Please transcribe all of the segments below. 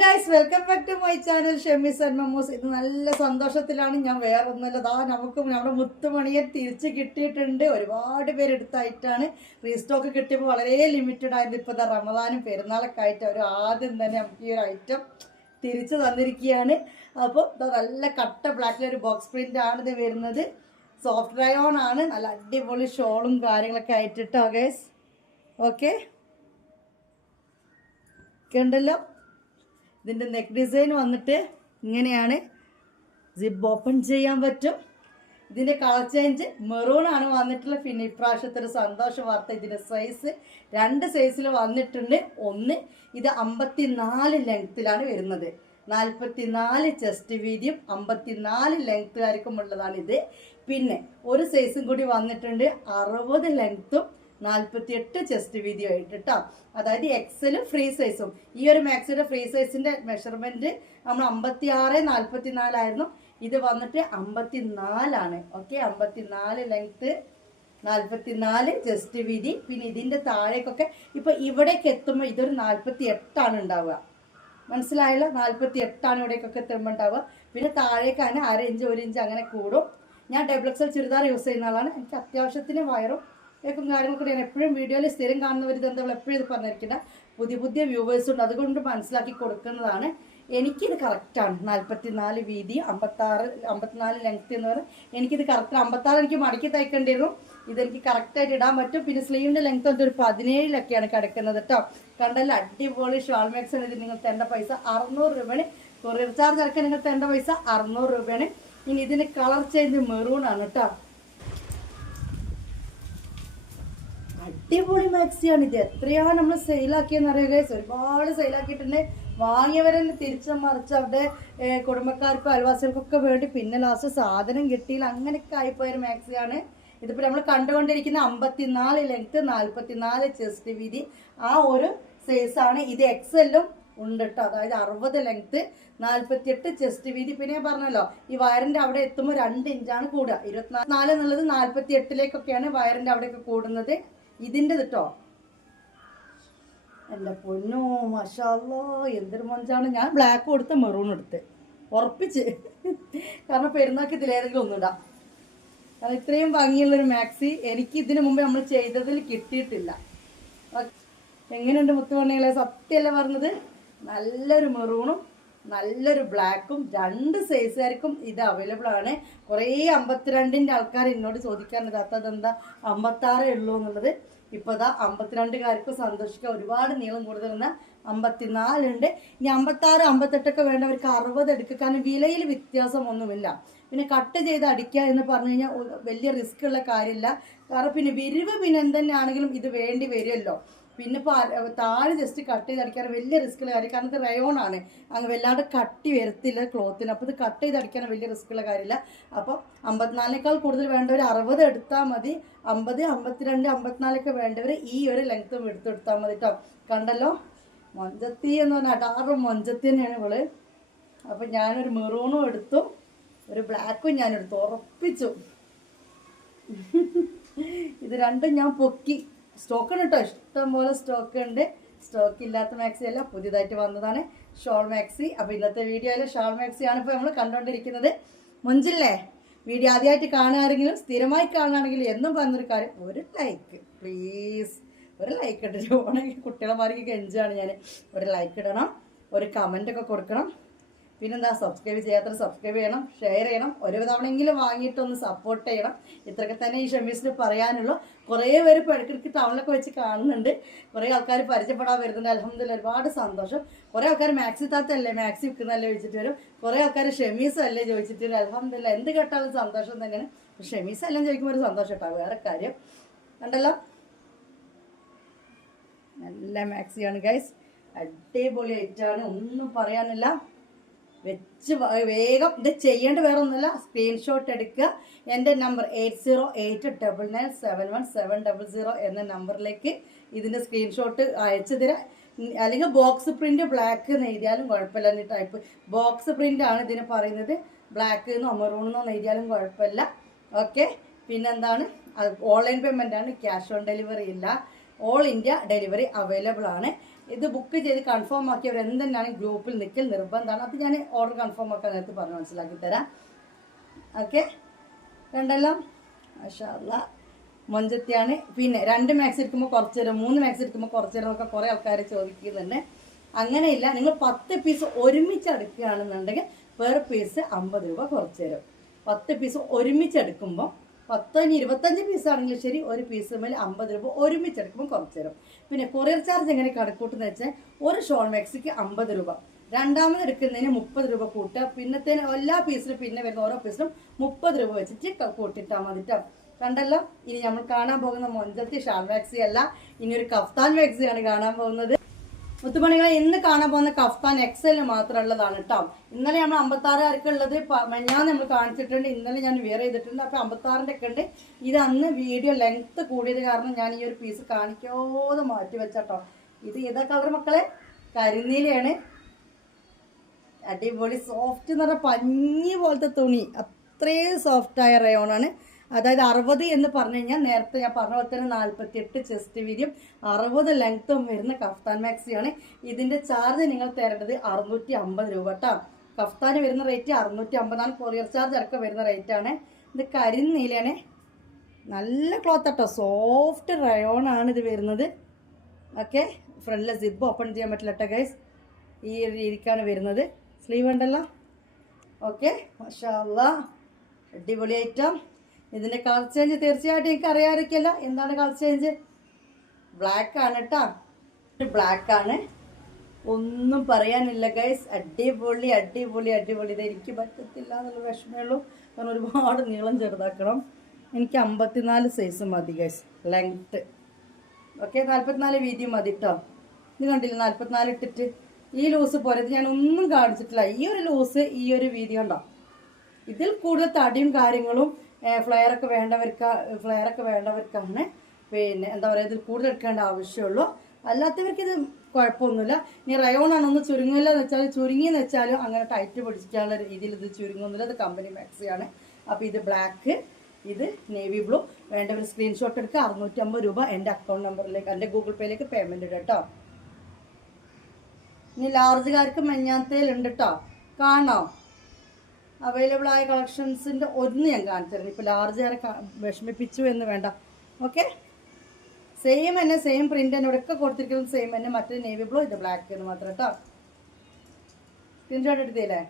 Guys, welcome back to my channel Shemees and Mammoos. ഇത് നല്ല സന്തോഷത്തിലാണ്. ഞാൻ വേറെ ഒന്നുമില്ല, നമുക്ക് നമ്മുടെ മുത്തുമണിയെ തിരിച്ച് കിട്ടിയിട്ടുണ്ട്. ഒരുപാട് പേര് എടുത്തായിട്ടാണ്. റീസ്റ്റോക്ക് കിട്ടിയപ്പോൾ വളരെ ലിമിറ്റഡ് ആയിരുന്നു. ഇപ്പോൾ റമദാനും പെരുന്നാളൊക്കെ ആയിട്ട് അവർ ആദ്യം തന്നെ നമുക്ക് ഈ ഒരു ഐറ്റം തിരിച്ചു തന്നിരിക്കുകയാണ്. അപ്പോൾ നല്ല കട്ട ബ്ലാക്കിലൊരു ബോക്സ് പ്രിൻ്റ് ആണ് ഇത് വരുന്നത്. സോഫ്റ്റ് റയോൺ ആണ്. നല്ല അടിപൊളി ഷോളും കാര്യങ്ങളൊക്കെ ആയിട്ടിട്ടോ ഗൈസ്. ഓക്കെ ഉണ്ടല്ലോ. ഇതിൻ്റെ നെക്ക് ഡിസൈൻ വന്നിട്ട് ഇങ്ങനെയാണ്. സിബ് ഓപ്പൺ ചെയ്യാൻ പറ്റും. ഇതിൻ്റെ കളർ ചേഞ്ച് മെറൂൺ ആണ് വന്നിട്ടുള്ള. പിന്നെ ഇപ്രാവശ്യത്തെ ഒരു സന്തോഷ വാർത്ത, ഇതിൻ്റെ സൈസ് 2 സൈസിൽ വന്നിട്ടുണ്ട്. ഒന്ന് ഇത് 54 ലെങ്ത്തിലാണ് വരുന്നത്. 44 ചെസ്റ്റ് വീതിയും 54 ലെങ്ത്തുകാർക്കും ഉള്ളതാണിത്. പിന്നെ ഒരു സൈസും കൂടി വന്നിട്ടുണ്ട്, 60 ലെങ്ത്തും 48 ചെസ്റ്റ് വീഡിയോ ആയിട്ട് കേട്ടോ. അതായത് എക്സലും ഫ്രീ സൈസും. ഈ ഒരു മാക്സിയുടെ ഫ്രീ സൈസിന്റെ മെഷർമെന്റ് നമ്മൾ 56-44 ആയിരുന്നു. ഇത് വന്നിട്ട് 54 ആണ്. ഓക്കെ, 54 ലെങ്ത്ത്, 44 ചെസ്റ്റ് വീതി. പിന്നെ ഇതിന്റെ താഴേക്കൊക്കെ ഇപ്പൊ ഇവിടേക്ക് എത്തുമ്പോൾ ഇതൊരു 48 ആണ് ഉണ്ടാവുക. മനസ്സിലായല്ലോ? 48 ആണ് ഇവിടേക്കൊക്കെ എത്തുമ്പോൾ ഉണ്ടാവുക. പിന്നെ താഴേക്ക് അങ്ങനെ 1/2 ഇഞ്ച് 1 ഇഞ്ച് അങ്ങനെ കൂടും. ഞാൻ ഡബിൾ എക്സൽ ചുരിദാർ യൂസ് ചെയ്യുന്ന ആളാണ്. എനിക്ക് അത്യാവശ്യത്തിന് വയറും ഏക്കും കാര്യങ്ങളൊക്കെ ഞാൻ എപ്പോഴും വീഡിയോയിൽ സ്ഥിരം കാണുന്നവർ ഇതെന്താ എപ്പോഴും ഇത് പറഞ്ഞിരിക്കുന്ന പുതിയ വ്യൂവേഴ്സ് ഉണ്ട്. അതുകൊണ്ട് മനസ്സിലാക്കി കൊടുക്കുന്നതാണ്. എനിക്കിത് കറക്റ്റാണ്. 44 വീതി, 54 ലെങ്ത്ത് എന്ന് പറഞ്ഞാൽ എനിക്കിത് കറക്റ്റ്. 56 എനിക്ക് മടക്കി തയ്ക്കേണ്ടിയിരുന്നു. ഇതെനിക്ക് കറക്റ്റായിട്ട് ഇടാൻ പറ്റും. പിന്നെ സ്ലീവിൻ്റെ ലെങ്ത്ത് വന്നിട്ട് ഒരു 17 കിടക്കുന്നത് കേട്ടോ. കണ്ടല്ലോ, അടിപൊളി ഷാൾ മാക്സ് ആണ്. ഇത് നിങ്ങൾ തരേണ്ട പൈസ 600 രൂപയാണ്. കൊറിയർ ചാർജ് അടക്കം നിങ്ങൾ തരേണ്ട പൈസ 600 രൂപയാണ്. ഇനി ഇതിൻ്റെ കളർ ചേഞ്ച് മെറൂൺ ആണ് കേട്ടോ. അടിപൊളി മാക്സിയാണ് ഇത്. എത്രയാണ് നമ്മൾ സെയിലാക്കിയെന്ന് അറിയുക. ഒരുപാട് സെയിലാക്കിയിട്ടുണ്ട്. വാങ്ങിയവരെന്നെ തിരിച്ചു മറിച്ച് അവരുടെ കുടുംബക്കാർക്കും അയൽവാസികൾക്കൊക്കെ വേണ്ടി പിന്നെ ലാസ്റ്റ് സാധനം കിട്ടിയില്ല. അങ്ങനെയൊക്കെ ആയിപ്പോയൊരു മാക്സിയാണ്. ഇതിപ്പോൾ നമ്മൾ കണ്ടുകൊണ്ടിരിക്കുന്ന 54 ലെങ്ത്ത്, 44 ചെസ്റ്റ് വീതി, ആ ഒരു സൈസാണ്. ഇത് എക്സെല്ലും ഉണ്ട് കേട്ടോ. അതായത് 60 ലെങ്ത്ത്, 48 ചെസ്റ്റ് വീതി. പിന്നെ ഞാൻ പറഞ്ഞല്ലോ, ഈ വയറിൻ്റെ അവിടെ എത്തുമ്പോൾ 2 ഇഞ്ചാണ് കൂടുക. 24 എന്നുള്ളത് 48-ലേക്കൊക്കെയാണ് വയറിൻ്റെ അവിടെയൊക്കെ കൂടുന്നത്. ഇതിൻ്റെ കേട്ടോ. എൻ്റെ പൊന്നോ, മാഷാല്ലാ, എന്തൊരു മൊഞ്ചാണ്. ഞാൻ ബ്ലാക്ക് കൊടുത്ത് മെറൂൺ എടുത്ത് ഉറപ്പിച്ച്. കാരണം പെരുന്നാൾക്ക് ഇതിലേതെങ്കിലും ഒന്നിടാം. കാരണം ഇത്രയും ഭംഗിയുള്ളൊരു മാക്സി എനിക്ക് ഇതിനു മുമ്പ് നമ്മൾ ചെയ്തതിൽ കിട്ടിയിട്ടില്ല. എങ്ങനെയുണ്ട് മുത്തുമണികളെ? സത്യമല്ലേ പറഞ്ഞത്? നല്ലൊരു മെറൂണും നല്ലൊരു ബ്ലാക്കും 2 സൈസുകാർക്കും ഇത് അവൈലബിൾ ആണ്. കുറേ 52-ൻ്റെ ആൾക്കാർ എന്നോട് ചോദിക്കാറുണ്ട്, അതെന്താ 56 ഉള്ളൂ എന്നുള്ളത്. ഇപ്പോൾ ഇതാ 52-കാർക്കും സന്തോഷിക്കുക. ഒരുപാട് നീളം കൂടുതൽ 54 ഉണ്ട്. ഇനി 56, 58 വേണ്ടവർക്ക് 60 എടുക്കുക. കാരണം വിലയിൽ വ്യത്യാസമൊന്നുമില്ല. പിന്നെ കട്ട് ചെയ്ത് അടിക്കുക എന്ന് പറഞ്ഞു കഴിഞ്ഞാൽ വലിയ റിസ്ക് ഉള്ള കാര്യമില്ല. കാരണം പിന്നെ വിരിവ് പിന്നെ എന്തെന്നാണെങ്കിലും ഇത് വേണ്ടി വരുമല്ലോ. പിന്നെ ഇപ്പോൾ താഴെ ജസ്റ്റ് കട്ട് ചെയ്ത് അടിക്കാൻ വലിയ റിസ്ക്കുള്ള കാര്യം. കാരണം ഇത് റയോൺ ആണ്, അങ്ങ് വല്ലാണ്ട് കട്ടി വരത്തില്ല ക്ലോത്തിന്. അപ്പോൾ ഇത് കട്ട് ചെയ്ത് അടിക്കാൻ വലിയ റിസ്ക്കുള്ള കാര്യമില്ല. അപ്പോൾ 54-നേക്കാൾ കൂടുതൽ വേണ്ടവർ 60 എടുത്താൽ മതി. 50, 52, 54 വേണ്ടവർ ഈ ഒരു ലെങ്ത്തും എടുത്തെടുത്താൽ മതി കേട്ടോ. കണ്ടല്ലോ, മൊഞ്ചത്തി എന്ന് പറഞ്ഞാൽ അടാറ് മൊഞ്ചത്തി തന്നെയാണ് ഇവള്. അപ്പം ഞാനൊരു മെറൂണും എടുത്തു, ഒരു ബ്ലാക്കും ഞാനെടുത്തു, ഉറപ്പിച്ചു. ഇത് രണ്ടും ഞാൻ പൊക്കി. സ്റ്റോക്ക് ഉണ്ട് കേട്ടോ, ഇഷ്ടംപോലെ സ്റ്റോക്ക് ഉണ്ട്. സ്റ്റോക്ക് ഇല്ലാത്ത മാക്സി അല്ല, പുതിയതായിട്ട് വന്നതാണ് ഷോൾ മാക്സി. അപ്പോൾ ഇന്നത്തെ വീഡിയോയിൽ ഷോൾ മാക്സിയാണ് ഇപ്പോൾ നമ്മൾ കണ്ടുകൊണ്ടിരിക്കുന്നത്. മുഞ്ചില്ലേ? വീഡിയോ ആദ്യമായിട്ട് കാണുകയാണെങ്കിലും സ്ഥിരമായി കാണുകയാണെങ്കിലും എന്നും പറഞ്ഞൊരു കാര്യം, ഒരു ലൈക്ക് പ്ലീസ്. ഒരു ലൈക്ക് ഇട്ടിട്ട് പോകണമെങ്കിൽ കുട്ടികളമാർക്ക് എൻജോയാണ് ഞാൻ. ഒരു ലൈക്ക് ഇടണം, ഒരു കമൻറ്റൊക്കെ കൊടുക്കണം. പിന്നെന്താ, സബ്സ്ക്രൈബ് ചെയ്യാത്തവർ സബ്സ്ക്രൈബ് ചെയ്യണം, ഷെയർ ചെയ്യണം. ഒരു തവണയെങ്കിലും വാങ്ങിയിട്ടൊന്ന് സപ്പോർട്ട് ചെയ്യണം. ഇത്രയൊക്കെ തന്നെ ഈ ഷെമീസിന് പറയാനുള്ളൂ. കുറേ പേര് ഇപ്പോൾ ഇടയ്ക്കിടയ്ക്ക് ടൗണിലൊക്കെ വെച്ച് കാണുന്നുണ്ട്. കുറേ ആൾക്കാർ പരിചയപ്പെടാൻ വരുന്നുണ്ട്. അൽഹംദുലില്ലാ, ഒരുപാട് സന്തോഷം. കുറേ ആൾക്കാർ മാക്സി താത്തല്ലേ, മാക്സി വിൽക്കുന്നല്ലേ ചോദിച്ചിട്ട് വരും. കുറേ ആൾക്കാർ ഷെമീസ് അല്ലേ ചോദിച്ചിട്ട് വരും. അൽഹംദുലില്ലാ, എന്ത് കേട്ടാലും സന്തോഷം തന്നെയാണ്. ഷെമീസ് എല്ലാം ചോദിക്കുമ്പോൾ ഒരു സന്തോഷം കേട്ടോ, വേറെ കാര്യം. കണ്ടല്ലോ, നല്ല മാക്സിയാണ് ഗൈസ്. അടിപൊളി ഐറ്റമാണ്, ഒന്നും പറയാനില്ല. വെച്ച് വേഗം ഇത് ചെയ്യേണ്ട വേറെ ഒന്നുമില്ല, സ്ക്രീൻഷോട്ട് എടുക്കുക. എൻ്റെ നമ്പർ 8089971700 എന്ന നമ്പറിലേക്ക് ഇതിൻ്റെ സ്ക്രീൻഷോട്ട് അയച്ചു തരാം. അല്ലെങ്കിൽ ബോക്സ് പ്രിൻ്റ് ബ്ലാക്ക് എന്ന് എഴുതിയാലും കുഴപ്പമില്ല. ടൈപ്പ് ബോക്സ് പ്രിൻ്റ് ആണ് ഇതിന് പറയുന്നത്. ബ്ലാക്ക് എന്നോ മെറൂണെന്നോ എഴുതിയാലും കുഴപ്പമില്ല. ഓക്കെ, പിന്നെന്താണ്, ഓൺലൈൻ പേയ്മെൻ്റ് ആണ്, ക്യാഷ് ഓൺ ഡെലിവറി ഇല്ല. ഓൾ ഇന്ത്യ ഡെലിവറി അവൈലബിൾ ആണ്. ഇത് ബുക്ക് ചെയ്ത് കൺഫേം ആക്കിയവർ എന്തെന്നാണ് ഗ്രൂപ്പിൽ നിൽക്കൽ നിർബന്ധമാണ്. അത് ഞാൻ ഓർഡർ കൺഫേം ആക്കാൻ നേരത്തെ പറഞ്ഞ് മനസ്സിലാക്കി തരാം. ഓക്കെ, കണ്ടല്ലോ മാഷാ അല്ലാഹ്. മൊഞ്ചത്തിയാണ്. പിന്നെ 2 മാക്സ് എടുക്കുമ്പോൾ കുറച്ച് തരും, 3 മാക്സ് എടുക്കുമ്പോൾ കുറച്ച് തരും എന്നൊക്കെ കുറേ ആൾക്കാർ ചോദിക്കുന്നുണ്ട്. അങ്ങനെയില്ല, നിങ്ങൾ 10 പീസ് ഒരുമിച്ച് എടുക്കുകയാണെന്നുണ്ടെങ്കിൽ പെർ പീസ് 50 രൂപ കുറച്ച് തരും. 10 പീസ് ഒരുമിച്ച് എടുക്കുമ്പോൾ 10-25 പീസാണെങ്കിൽ ശരി, ഒരു പീസ് മേൽ 50 രൂപ ഒരുമിച്ച് എടുക്കുമ്പോൾ കുറച്ച് തരും. പിന്നെ കൊറിയർ ചാർജ് എങ്ങനെ കണക്കൂട്ടുന്ന വെച്ചാൽ ഒരു ഷോൾ മാക്സിക്ക് 50 രൂപ, രണ്ടാമത് എടുക്കുന്നതിന് 30 രൂപ കൂട്ടുക, പിന്നത്തേന് എല്ലാ പീസിലും പിന്നെ വരുന്ന ഓരോ പീസിലും 30 രൂപ വെച്ചിട്ട് കൂട്ടിയിട്ടാൽ മതിട്ടോ. കണ്ടല്ലോ. ഇനി നമ്മൾ കാണാൻ പോകുന്ന മൊഞ്ചത്തി ഷാൾ മാക്സി അല്ല, ഇനി ഒരു കഫ്താൻ മാക്സിയാണ് കാണാൻ പോകുന്നത്. മുത്തുമണികളെ, ഇന്ന് കാണാൻ പോകുന്ന കഫ്താൻ എക്സലിന് മാത്രമുള്ളതാണ് കേട്ടോ. ഇന്നലെ നമ്മൾ 56 ഉള്ളത് ഞാൻ നമ്മൾ കാണിച്ചിട്ടുണ്ട്, ഇന്നലെ ഞാൻ വെയർ ചെയ്തിട്ടുണ്ട്. അപ്പോൾ 56 ഒക്കെ ഉണ്ട്. ഇത് അന്ന് വീഡിയോ ലെങ്ത്ത് കൂടിയത് കാരണം ഞാൻ ഈ ഒരു പീസ് കാണിക്കാതെ മാറ്റി വെച്ചാട്ടോ. ഇത് ഏതാ കളർ മക്കളെ? കരിനീലയാണ്. അടിപൊളി സോഫ്റ്റ് എന്ന് പറഞ്ഞാൽ പഞ്ഞി പോലത്തെ തുണി, അത്രയും സോഫ്റ്റായ റയോണാണ്. അതായത് 60 എന്ന് പറഞ്ഞു കഴിഞ്ഞാൽ നേരത്തെ ഞാൻ പറഞ്ഞ പോലെ തന്നെ 48 ചെസ്റ്റ് വീതിയും 60 ലെങ്ത്തും വരുന്ന കഫ്താൻ മാക്സിയാണ്. ഇതിൻ്റെ ചാർജ് നിങ്ങൾ തരേണ്ടത് 650 രൂപ കേട്ടോ. കഫ്താന് വരുന്ന റേറ്റ് 650 കൊറിയർ ചാർജ് അടക്കം വരുന്ന റേറ്റാണ്. ഇത് കരിനീലയാണ്. നല്ല ക്ലോത്ത് കേട്ടോ, സോഫ്റ്റ് റയോണാണ് ഇത് വരുന്നത്. ഓക്കെ, ഫ്രണ്ടിലെ സിബ് ഓപ്പൺ ചെയ്യാൻ പറ്റില്ല കേട്ടോ ഗൈസ്. ഈ ഒരു രീതിക്കാണ് വരുന്നത്. സ്ലീവ് ഉണ്ടല്ലോ. ഓക്കെ, മാഷാ അല്ലാഹ്, അടിപൊളി ഐറ്റം. ഇതിൻ്റെ കളർ ചേഞ്ച് തീർച്ചയായിട്ടും എനിക്ക് അറിയാതിരിക്കല്ലോ. എന്താണ് കളർ ചേഞ്ച്? ബ്ലാക്ക് ആണ് കേട്ടോ, ബ്ലാക്ക് ആണ്. ഒന്നും പറയാനില്ല ഗൈസ്. അടിപൊളി അടിപൊളി അടിപൊളി. ഇത് എനിക്ക് പറ്റത്തില്ല എന്നുള്ള വിഷമമുള്ളൂ, കാരണം ഒരുപാട് നീളം ചെറുതാക്കണം. എനിക്ക് 54 സൈസ് മതി ഗൈസ് ലെങ്ത്ത്. ഓക്കെ, 44 വീതി മതി കേട്ടോ. ഇത് കണ്ടില്ല 44 ഇട്ടിട്ട് ഈ ലൂസ് പോലെ. ഇത് ഞാൻ ഒന്നും കാണിച്ചിട്ടില്ല. ഈ ഒരു ലൂസ്, ഈ ഒരു വീതി കണ്ടോ. ഇതിൽ കൂടുതൽ തടിയും കാര്യങ്ങളും ഫ്ലെയറൊക്കെ വേണ്ടവർക്കാണ് പിന്നെ എന്താ പറയുക, ഇതിൽ കൂടുതൽ എടുക്കേണ്ട ആവശ്യമുള്ളൂ. അല്ലാത്തവർക്ക് ഇത് കുഴപ്പമൊന്നുമില്ല. ഇനി റയോണാണ് ഒന്ന് ചുരുങ്ങില്ല എന്ന് വെച്ചാൽ ചുരുങ്ങിയെന്ന് വെച്ചാലും അങ്ങനെ ടൈറ്റ് പിടിക്കാനുള്ള രീതിയിൽ ഇത് ചുരുങ്ങുന്നില്ല. ഇത് കമ്പനി മാക്സിയാണ്. അപ്പോൾ ഇത് ബ്ലാക്ക്, ഇത് നേവി ബ്ലൂ. വേണ്ടവർ സ്ക്രീൻഷോട്ട് എടുക്കുക. 650 രൂപ എൻ്റെ അക്കൗണ്ട് നമ്പറിലേക്ക്, എൻ്റെ ഗൂഗിൾ പേയിലേക്ക് പേയ്മെൻറ്റ് ഇടുക കേട്ടോ. ഇനി ലാർജുകാർക്ക് മഞ്ഞാത്തയിലുണ്ട് കേട്ടോ, കാണാം. അവൈലബിൾ ആയ കളക്ഷൻസിൻ്റെ ഒന്ന് ഞാൻ കാണിച്ചിരുന്നു. ഇപ്പോൾ ലാർജുകാരെ വിഷമിപ്പിച്ചു എന്ന് വേണ്ട. ഓക്കെ, സെയിം തന്നെ, സെയിം പ്രിൻ്റ് തന്നെ ഇവിടെയൊക്കെ കൊടുത്തിരിക്കുന്നത് സെയിം തന്നെ. മറ്റേ നേവി ബ്ലൂ, ഇത് ബ്ലാക്ക് എന്ന് മാത്രം കേട്ടോ. സ്ക്രീൻഷോട്ട് എടുത്തില്ലേ?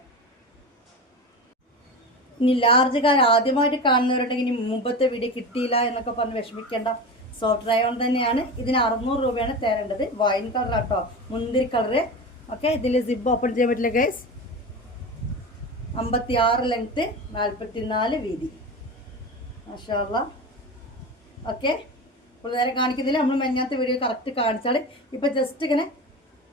ഇനി ലാർജുകാർ ആദ്യമായിട്ട് കാണുന്നവരുണ്ടെങ്കിൽ ഇനി മുമ്പത്തെ വീഡിയോ കിട്ടിയില്ല എന്നൊക്കെ പറഞ്ഞ് വിഷമിക്കേണ്ട. സോഫ്റ്റ് റയോൺ തന്നെയാണ്. ഇതിന് 600 രൂപയാണ് തരേണ്ടത്. വൈൻ കളർ കേട്ടോ, മുന്തിരി കളറ്. ഓക്കെ, ഇതിൽ സിബ് ഓപ്പൺ ചെയ്യാൻ പറ്റില്ല ഗൈസ്. 56 ലെങ്ത്ത്, 44 വീതി. മാഷാ അല്ലാഹ്. ഓക്കെ, ഇപ്പോൾ നേരെ കാണിക്കുന്നില്ല, നമ്മൾ മഞ്ഞാത്ത വീഡിയോ കറക്റ്റ് കാണിച്ചാൽ ഇപ്പം ജസ്റ്റ് ഇങ്ങനെ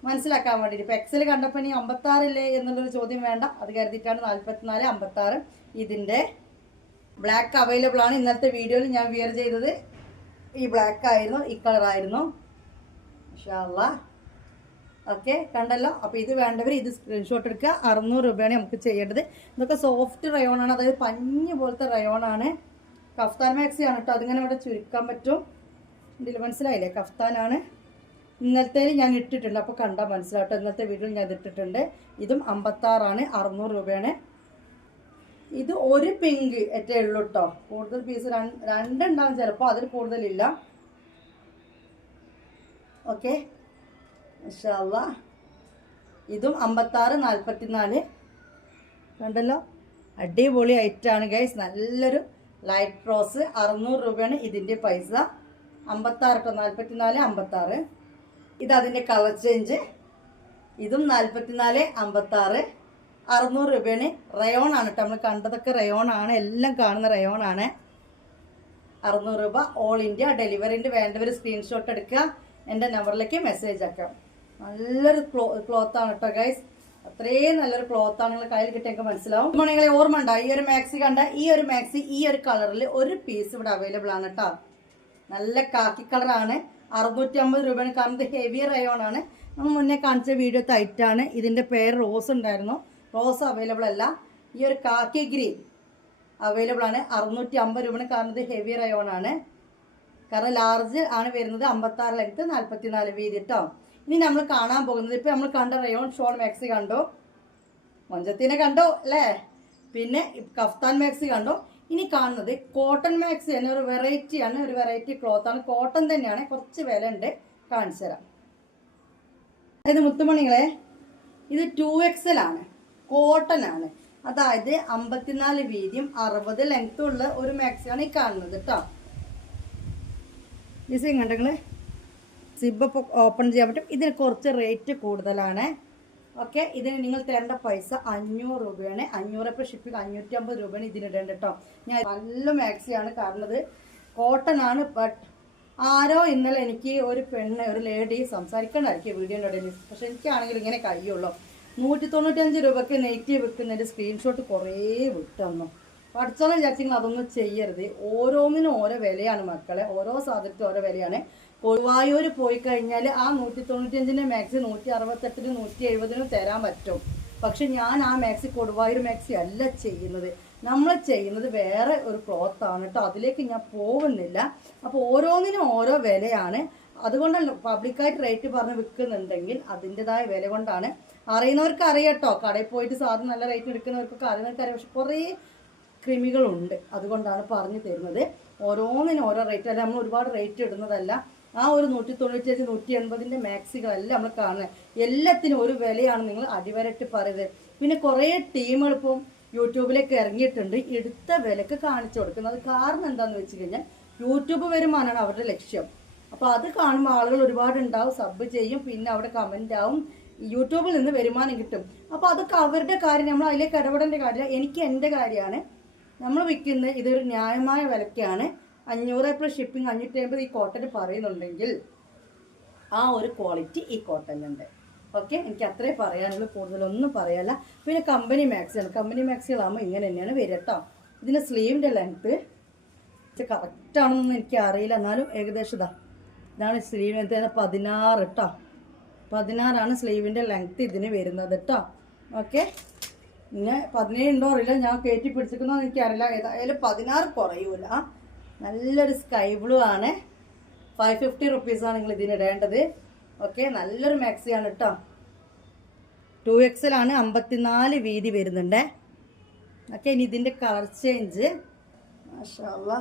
മനസ്സിലാക്കാൻ വേണ്ടിയിട്ട്. ഇപ്പോൾ എക്സൽ കണ്ടപ്പോൾ ഇനി 56 ഇല്ലേ എന്നുള്ളൊരു ചോദ്യം വേണ്ട, അത് കരുതിയിട്ടാണ് 44, 56. ഇതിൻ്റെ ബ്ലാക്ക് അവൈലബിൾ ആണ്. ഇന്നത്തെ വീഡിയോയിൽ ഞാൻ വിയർ ചെയ്തത് ഈ ബ്ലാക്ക് ആയിരുന്നു, ഈ കളറായിരുന്നു. മാഷാ അല്ലാഹ്. ഓക്കെ, കണ്ടല്ലോ. അപ്പോൾ ഇത് വേണ്ടവർ ഇത് സ്ക്രീൻഷോട്ട് എടുക്കുക. 600 രൂപയാണ് നമുക്ക് ചെയ്യേണ്ടത്. ഇതൊക്കെ സോഫ്റ്റ് റയോണാണ്, അതായത് പഞ്ഞ് പോലത്തെ റയോണാണ്. കഫ്താൻ മാക്സിയാണ് കേട്ടോ. അതിങ്ങനെ ഇവിടെ ചുരുക്കാൻ പറ്റും. ഇതിൽ മനസ്സിലായില്ലേ? കഫ്താനാണ്. ഇന്നലത്തെ ഞാൻ ഇട്ടിട്ടുണ്ട്, അപ്പോൾ കണ്ടാൽ മനസ്സിലാട്ടോ. ഇന്നത്തെ വീഡിയോയിൽ ഞാൻ ഇട്ടിട്ടുണ്ട്. ഇതും 56 ആണ്, 600 രൂപയാണ്. ഇത് ഒരു പിങ്ക് ഏറ്റേ ഉള്ളൂ കേട്ടോ. കൂടുതൽ പീസ് 2 ഉണ്ടാവും ചിലപ്പോൾ, അതിൽ കൂടുതലില്ല. ഓക്കെ, മാഷാ അല്ലാഹ്. ഇതും 56, 44. കണ്ടല്ലോ, അടിപൊളി ഐറ്റാണ് ഗൈസ്. നല്ലൊരു ലൈറ്റ് റോസ്. 600 രൂപയാണ് ഇതിൻ്റെ പൈസ. 56 കേട്ടോ, 44, 56. ഇത് അതിൻ്റെ കളർ ചേഞ്ച്. ഇതും 44, 56, 600 രൂപയാണ്. റയോൺ ആണ് കേട്ടോ, നമ്മൾ കണ്ടതൊക്കെ റയോൺ ആണ്, എല്ലാം കാണുന്ന റയോൺ ആണ്. 600 രൂപ. ഓൾ ഇന്ത്യ ഡെലിവറിൻ്റെ വേണ്ടവർ സ്ക്രീൻഷോട്ട് എടുക്കുക, എൻ്റെ നമ്പറിലേക്ക് മെസ്സേജ് ആക്കാം. നല്ലൊരു ക്ലോത്താണ് കേട്ടോ ഗൈസ്. അത്രയും നല്ലൊരു ക്ലോത്താണ്. നിങ്ങൾ കയ്യിൽ കിട്ടിയൊക്കെ മനസ്സിലാവും. നിങ്ങളെ ഓർമ്മ ഉണ്ടോ? ഈ ഒരു മാക്സി കണ്ട, ഈ ഒരു മാക്സി ഈ ഒരു കളറിൽ ഒരു പീസ് ഇവിടെ അവൈലബിൾ ആണ് കേട്ടോ. നല്ല കാക്കി കളറാണ്. 650 രൂപയാണ്. കാരണം ഇത് ഹെവി റയോൺ ആണ്. നമ്മൾ മുന്നേ കാണിച്ച വീഡിയോ ടൈറ്റാണ്. ഇതിൻ്റെ പേര് റോസ് ഉണ്ടായിരുന്നു, റോസ് അവൈലബിൾ അല്ല. ഈ ഒരു കാക്കി ഗ്രീൻ അവൈലബിൾ ആണ്. 650 രൂപയാണ്. കാരണം ഇത് ഹെവി റയോൺ ആണ്. കാരണം ലാർജ് ആണ് വരുന്നത്. 56 ലെങ്ത്ത്, 44 വീതി കേട്ടോ. ഇനി നമ്മൾ കാണാൻ പോകുന്നത്, ഇപ്പം നമ്മൾ കണ്ട റയോൺ ഷോൾ മാക്സി കണ്ടോ, മൊഞ്ചത്തിനെ കണ്ടോ അല്ലേ, പിന്നെ കഫ്താൻ മാക്സി കണ്ടോ. ഇനി കാണുന്നത് കോട്ടൺ മാക്സി തന്നെ, ഒരു വെറൈറ്റിയാണ്, ഒരു വെറൈറ്റി ക്ലോത്താണ്, കോട്ടൺ തന്നെയാണ്, കുറച്ച് വില ഉണ്ട്, കാണിച്ചു തരാം. അതായത് മുത്തുമണികളെ, ഇത് 2XL ആണ്, കോട്ടൺ ആണ്. അതായത് 54 വീതിയും 60 ലെങ്ത്തും ഉള്ള ഒരു മാക്സിയാണ് ഈ കാണുന്നത് കേട്ടോ. ഡിസൈൻ കണ്ടെങ്കിൽ സിബ് ഓപ്പൺ ചെയ്യാൻ പറ്റും. ഇതിന് കുറച്ച് റേറ്റ് കൂടുതലാണ്. ഓക്കെ, ഇതിന് നിങ്ങൾ തരേണ്ട പൈസ 500 രൂപയാണ്. 500 ഇപ്പോൾ ഷിപ്പിംഗ് 550 രൂപയാണ് ഇതിനിടേണ്ട കേട്ടോ. ഞാൻ നല്ല മാക്സിയാണ്, കാരണം കോട്ടൺ ആണ്. ബട്ട് ആരോ ഇന്നലെ എനിക്ക് ഒരു ലേഡി സംസാരിക്കണ്ടായിരിക്കും വീഡിയോൻ്റെ ഇടയിൽ, പക്ഷെ എനിക്കാണെങ്കിൽ ഇങ്ങനെ കഴിയുള്ളൂ. 195 രൂപയ്ക്ക് നെഗറ്റീവ് വിൽക്കുന്നതിൻ്റെ സ്ക്രീൻഷോട്ട് കുറേ വിട്ടന്നു. പഠിച്ചോളം വിചാരിച്ചെങ്കിൽ അതൊന്നും ചെയ്യരുത്. ഓരോന്നിനും ഓരോ വിലയാണ് മക്കളെ, ഓരോ സാധനത്തിനും ഓരോ വിലയാണ്. കൊടുവായൂർ പോയി കഴിഞ്ഞാൽ ആ 195 മാക്സി 168 170 തരാൻ പറ്റും. പക്ഷെ ഞാൻ ആ മാക്സി കൊടുവായൂർ മാക്സി അല്ല ചെയ്യുന്നത്, നമ്മൾ ചെയ്യുന്നത് വേറെ ഒരു ക്ലോത്താണ് കേട്ടോ. അതിലേക്ക് ഞാൻ പോകുന്നില്ല. അപ്പോൾ ഓരോന്നിനും ഓരോ വിലയാണ്. അതുകൊണ്ടല്ല പബ്ലിക്കായിട്ട് റേറ്റ് പറഞ്ഞ് വിൽക്കുന്നുണ്ടെങ്കിൽ അതിൻ്റെതായ വില കൊണ്ടാണ്. അറിയുന്നവർക്ക് അറിയാട്ടോ, കടയിൽ പോയിട്ട് സാധനം നല്ല റേറ്റ് എടുക്കുന്നവർക്കൊക്കെ അറിയുന്നവർക്ക് അറിയാം. പക്ഷെ കുറേ ക്രിമികളുണ്ട്, അതുകൊണ്ടാണ് പറഞ്ഞു തരുന്നത്. ഓരോന്നിനും ഓരോ റേറ്റ് അല്ല, നമ്മൾ ഒരുപാട് റേറ്റ് ഇടുന്നതല്ല. ആ ഒരു 195 180 മാക്സികളല്ല നമ്മൾ കാണുന്നത്. എല്ലാത്തിനും ഒരു വിലയാണ്, നിങ്ങൾ അടിവരട്ട് പറയുന്നത്. പിന്നെ കുറേ ടീമുകൾ ഇപ്പം യൂട്യൂബിലേക്ക് ഇറങ്ങിയിട്ടുണ്ട് എടുത്ത വിലക്ക് കാണിച്ചു കൊടുക്കുന്നത്. കാരണം എന്താണെന്ന് വെച്ച് കഴിഞ്ഞാൽ യൂട്യൂബ് വരുമാനമാണ് അവരുടെ ലക്ഷ്യം. അപ്പോൾ അത് കാണുമ്പോൾ ആളുകൾ ഒരുപാടുണ്ടാവും, സബ് ചെയ്യും, പിന്നെ അവിടെ കമൻ്റ് ആവും, യൂട്യൂബിൽ നിന്ന് വരുമാനം കിട്ടും. അപ്പോൾ അതൊക്കെ അവരുടെ കാര്യം, നമ്മൾ അതിലേക്ക് ഇടപെടേണ്ട കാര്യമില്ല. എനിക്ക് എൻ്റെ കാര്യമാണ്. നമ്മൾ വിൽക്കുന്നത് ഇതൊരു ന്യായമായ വിലയ്ക്കാണ്. 500 പ്ലസ് ഷിപ്പിംഗ് 550 ഈ കോട്ടൺ പറയുന്നുണ്ടെങ്കിൽ ആ ഒരു ക്വാളിറ്റി ഈ കോട്ടണിലുണ്ട്. ഓക്കെ, എനിക്ക് അത്രേ പറയാനുള്ളൂ, കൂടുതലൊന്നും പറയാല്ല. പിന്നെ കമ്പനി മാക്സിയാണ്. കമ്പനി മാക്സികളാകുമ്പോൾ ഇങ്ങനെ തന്നെയാണ് വരിക കേട്ടോ. ഇതിൻ്റെ സ്ലീവിൻ്റെ ലെങ്ത്ത് കറക്റ്റാണെന്നൊന്നും എനിക്ക് അറിയില്ല, എന്നാലും ഏകദേശം ഇതാണ് സ്ലീവ് ലെങ്ത്ത്. 16 കേട്ടോ, 16 സ്ലീവിൻ്റെ ലെങ്ത്ത് ഇതിന് വരുന്നത് കേട്ടോ. ഓക്കെ, പിന്നെ 17 ഉണ്ടോ അറിയില്ല, ഞാൻ കയറ്റി പിടിച്ചിരിക്കുന്നതെന്ന് എനിക്കറിയില്ല. ഏതായാലും 16 കുറയൂല. നല്ലൊരു സ്കൈ ബ്ലൂ ആണ്. 550 റുപ്പീസാണ് നിങ്ങൾ ഇതിനിടേണ്ടത്. ഓക്കെ, നല്ലൊരു മാക്സിയാണ് കേട്ടോ. 2XL ആണ്, 54 വീതി വരുന്നുണ്ട്. ഓക്കെ, ഇനി ഇതിൻ്റെ കളർ ചേഞ്ച് മാഷാ അല്ലാ.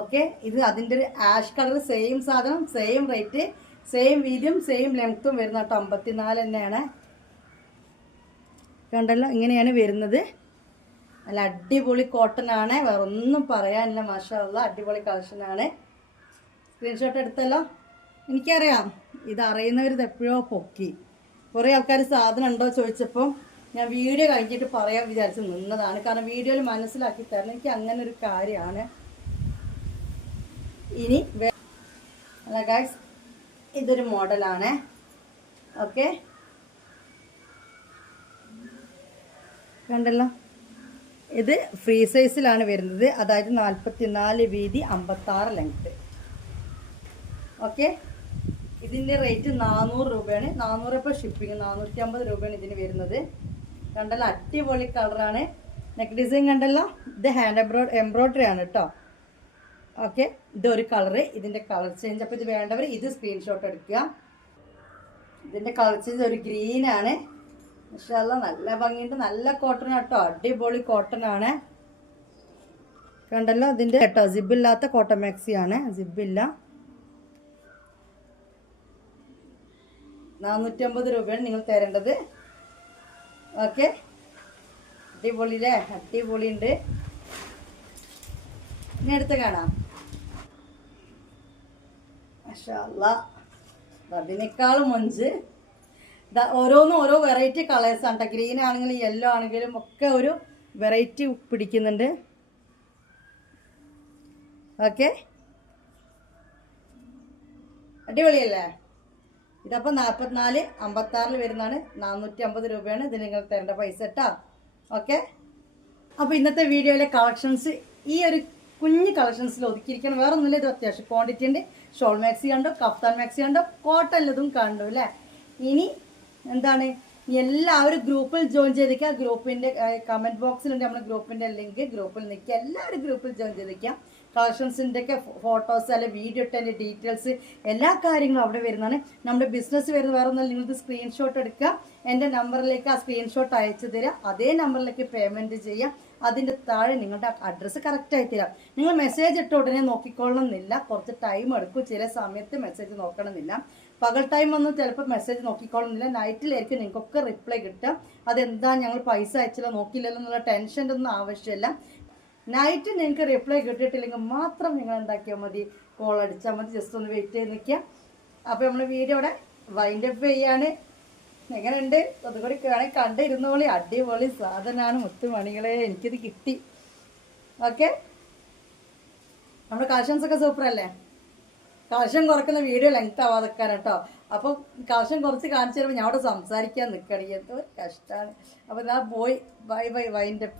ഓക്കെ, ഇത് അതിൻ്റെ ഒരു ആഷ് കളർ, സെയിം സാധനം, സെയിം റേറ്റ്, സെയിം വീതിയും സെയിം ലെങ്ത്തും വരുന്ന കേട്ടോ. 54 തന്നെയാണ്. കണ്ടല്ലോ, ഇങ്ങനെയാണ് വരുന്നത്. നല്ല അടിപൊളി കോട്ടൺ ആണ്, വേറെ ഒന്നും പറയാനില്ല. മാഷാ അല്ലാ, അടിപൊളി കളക്ഷനാണ്. സ്ക്രീൻഷോട്ട് എടുത്തല്ലോ. എനിക്കറിയാം ഇത് അറിയുന്നവരിത് എപ്പോഴോ പൊക്കി. കുറേ ആൾക്കാർ സാധനം ഉണ്ടോ ചോദിച്ചപ്പോൾ ഞാൻ വീഡിയോ കഴിഞ്ഞിട്ട് പറയാൻ വിചാരിച്ച് നിന്നതാണ്. കാരണം വീഡിയോയിൽ മനസ്സിലാക്കി തരണം, എനിക്ക് അങ്ങനെ ഒരു കാര്യമാണ്. ഇനി അല്ല ഗൈസ്, ഇതൊരു മോഡലാണ്. ഓക്കെ, കണ്ടല്ലോ, ഇത് ഫ്രീ സൈസിലാണ് വരുന്നത്. അതായത് 44 വീതി 56 ലെങ്ത്ത്. ഓക്കെ, ഇതിൻ്റെ റേറ്റ് 400 രൂപയാണ്. 400 ഇപ്പോൾ ഷിപ്പിംഗ് 450 രൂപയാണ് ഇതിന് വരുന്നത്. കണ്ടല്ലോ, അടിപൊളി കളറാണ്. നെക്ക് ഡിസൈൻ കണ്ടല്ലോ, ഇത് ഹാൻഡ് എംബ്രോയ്ഡറി ആണ് കേട്ടോ. ഓക്കെ, ഇതൊരു കളറ്, ഇതിൻ്റെ കളർ ചേഞ്ച്. അപ്പോൾ ഇത് വേണ്ടവർ ഇത് സ്ക്രീൻഷോട്ട് എടുക്കുക. ഇതിൻ്റെ കളർ ചേഞ്ച് ഒരു ഗ്രീനാണ്. മാഷാ അല്ലാ, നല്ല ഭംഗിയുണ്ട്, നല്ല കോട്ടൺ കേട്ടോ, അടിപൊളി കോട്ടൺ ആണ്. കണ്ടല്ലോ, ഇതിൻ്റെ കേട്ടോ ജിബില്ലാത്ത കോട്ടൺ മാക്സിയാണ്, ജിബില്ല. 450 രൂപയാണ് നിങ്ങൾ തരേണ്ടത്. ഓക്കെ, അടിപൊളിയില്ലേ, അടിപൊളി ഉണ്ട്. ഇനി അടുത്ത് കാണാം. മാഷാ അല്ലാ, അതിനേക്കാളും മൊഞ്ച്. ഓരോന്നും ഓരോ വെറൈറ്റി കളേഴ്സാണ് കേട്ടോ. ഗ്രീൻ ആണെങ്കിലും യെല്ലോ ആണെങ്കിലും ഒക്കെ ഒരു വെറൈറ്റി പിടിക്കുന്നുണ്ട്. ഓക്കെ, അടിപൊളിയല്ലേ. ഇതപ്പോൾ 44 56 വരുന്നതാണ്. 450 രൂപയാണ് ഇതിന് നിങ്ങൾ തരേണ്ട പൈസ കേട്ടോ. ഓക്കെ, അപ്പോൾ ഇന്നത്തെ വീഡിയോയിലെ കളക്ഷൻസ് ഈ ഒരു കുഞ്ഞ് കളക്ഷൻസിൽ ഒതുക്കിയിരിക്കണം. വേറെ ഒന്നുമില്ല, ഇത് അത്യാവശ്യം ക്വാണ്ടിറ്റി ഉണ്ട്. ഷോൾ മാക്സി കണ്ടോ, കഫ്താൻ മാക്സി കണ്ടോ, കോട്ടല്ലതും കണ്ടു അല്ലേ. ഇനി എന്താണ്, എല്ലാവരും ഗ്രൂപ്പിൽ ജോയിൻ ചെയ്തിരിക്കുക. ഗ്രൂപ്പിൻ്റെ കമൻറ്റ് ബോക്സിലുണ്ട് നമ്മുടെ ഗ്രൂപ്പിൻ്റെ ലിങ്ക്. ഗ്രൂപ്പിൽ നിൽക്കുക, എല്ലാവരും ഗ്രൂപ്പിൽ ജോയിൻ ചെയ്തിരിക്കുക. കളക്ഷൻസിൻ്റെയൊക്കെ ഫോട്ടോസ് അല്ലെങ്കിൽ വീഡിയോ ഇട്ടതിൻ്റെ ഡീറ്റെയിൽസ് എല്ലാ കാര്യങ്ങളും അവിടെ വരുന്നതാണ്. നമ്മുടെ ബിസിനസ് വരുന്ന വേറെ ഒന്നും നിങ്ങൾക്ക് സ്ക്രീൻഷോട്ട് എടുക്കുക, എൻ്റെ നമ്പറിലേക്ക് ആ സ്ക്രീൻഷോട്ട് അയച്ചു തരിക, അതേ നമ്പറിലേക്ക് പേയ്മെൻറ്റ് ചെയ്യുക. അതിൻ്റെ താഴെ നിങ്ങളുടെ അഡ്രസ്സ് കറക്റ്റായി തരാം. നിങ്ങൾ മെസ്സേജ് ഇട്ട ഉടനെ നോക്കിക്കൊള്ളണമെന്നില്ല, കുറച്ച് ടൈം എടുക്കും. ചില സമയത്ത് മെസ്സേജ് നോക്കണമെന്നില്ല. പകൽ ടൈം ഒന്നും ചിലപ്പോൾ മെസ്സേജ് നോക്കിക്കൊള്ളുന്നില്ല, നൈറ്റിലായിരിക്കും നിങ്ങൾക്കൊക്കെ റിപ്ലൈ കിട്ടുക. അതെന്താ ഞങ്ങൾ പൈസ അയച്ചില്ല നോക്കിയില്ലല്ലോ എന്നുള്ള ടെൻഷൻ്റെ ഒന്നും ആവശ്യമില്ല. നൈറ്റ് നിങ്ങൾക്ക് റിപ്ലൈ കിട്ടിയിട്ടില്ലെങ്കിൽ മാത്രം നിങ്ങൾ എന്താക്കിയാൽ മതി, കോൾ അടിച്ചാൽ മതി. ജസ്റ്റ് ഒന്ന് വെയിറ്റ് ചെയ്ത് നിൽക്കുക. അപ്പോൾ നമ്മൾ വീഡിയോ ഇവിടെ വൈൻഡപ്പ് ചെയ്യാണ്. എങ്ങനെയുണ്ട് അതുകൂടി കണ്ടിരുന്നോളി. അടിപൊളി സാധനമാണ് മുത്തുമണികളെ, എനിക്കിത് കിട്ടി. ഓക്കെ, നമ്മുടെ കളക്ഷൻസ് ഒക്കെ സൂപ്പർ അല്ലേ? കളക്ഷൻ കുറക്കുന്ന വീഡിയോ ലെങ്ത് ആവാതെക്കാൻ കേട്ടോ. അപ്പോൾ കളക്ഷൻ കുറച്ച് കാണിച്ചു തരുമ്പോൾ ഞാൻ അവിടെ സംസാരിക്കാൻ നിൽക്കണേ, എന്തോ കഷ്ടമാണ്. അപ്പോൾ ഇതാ പോയി, ബൈ ബൈ, വൈൻഡപ്പ്.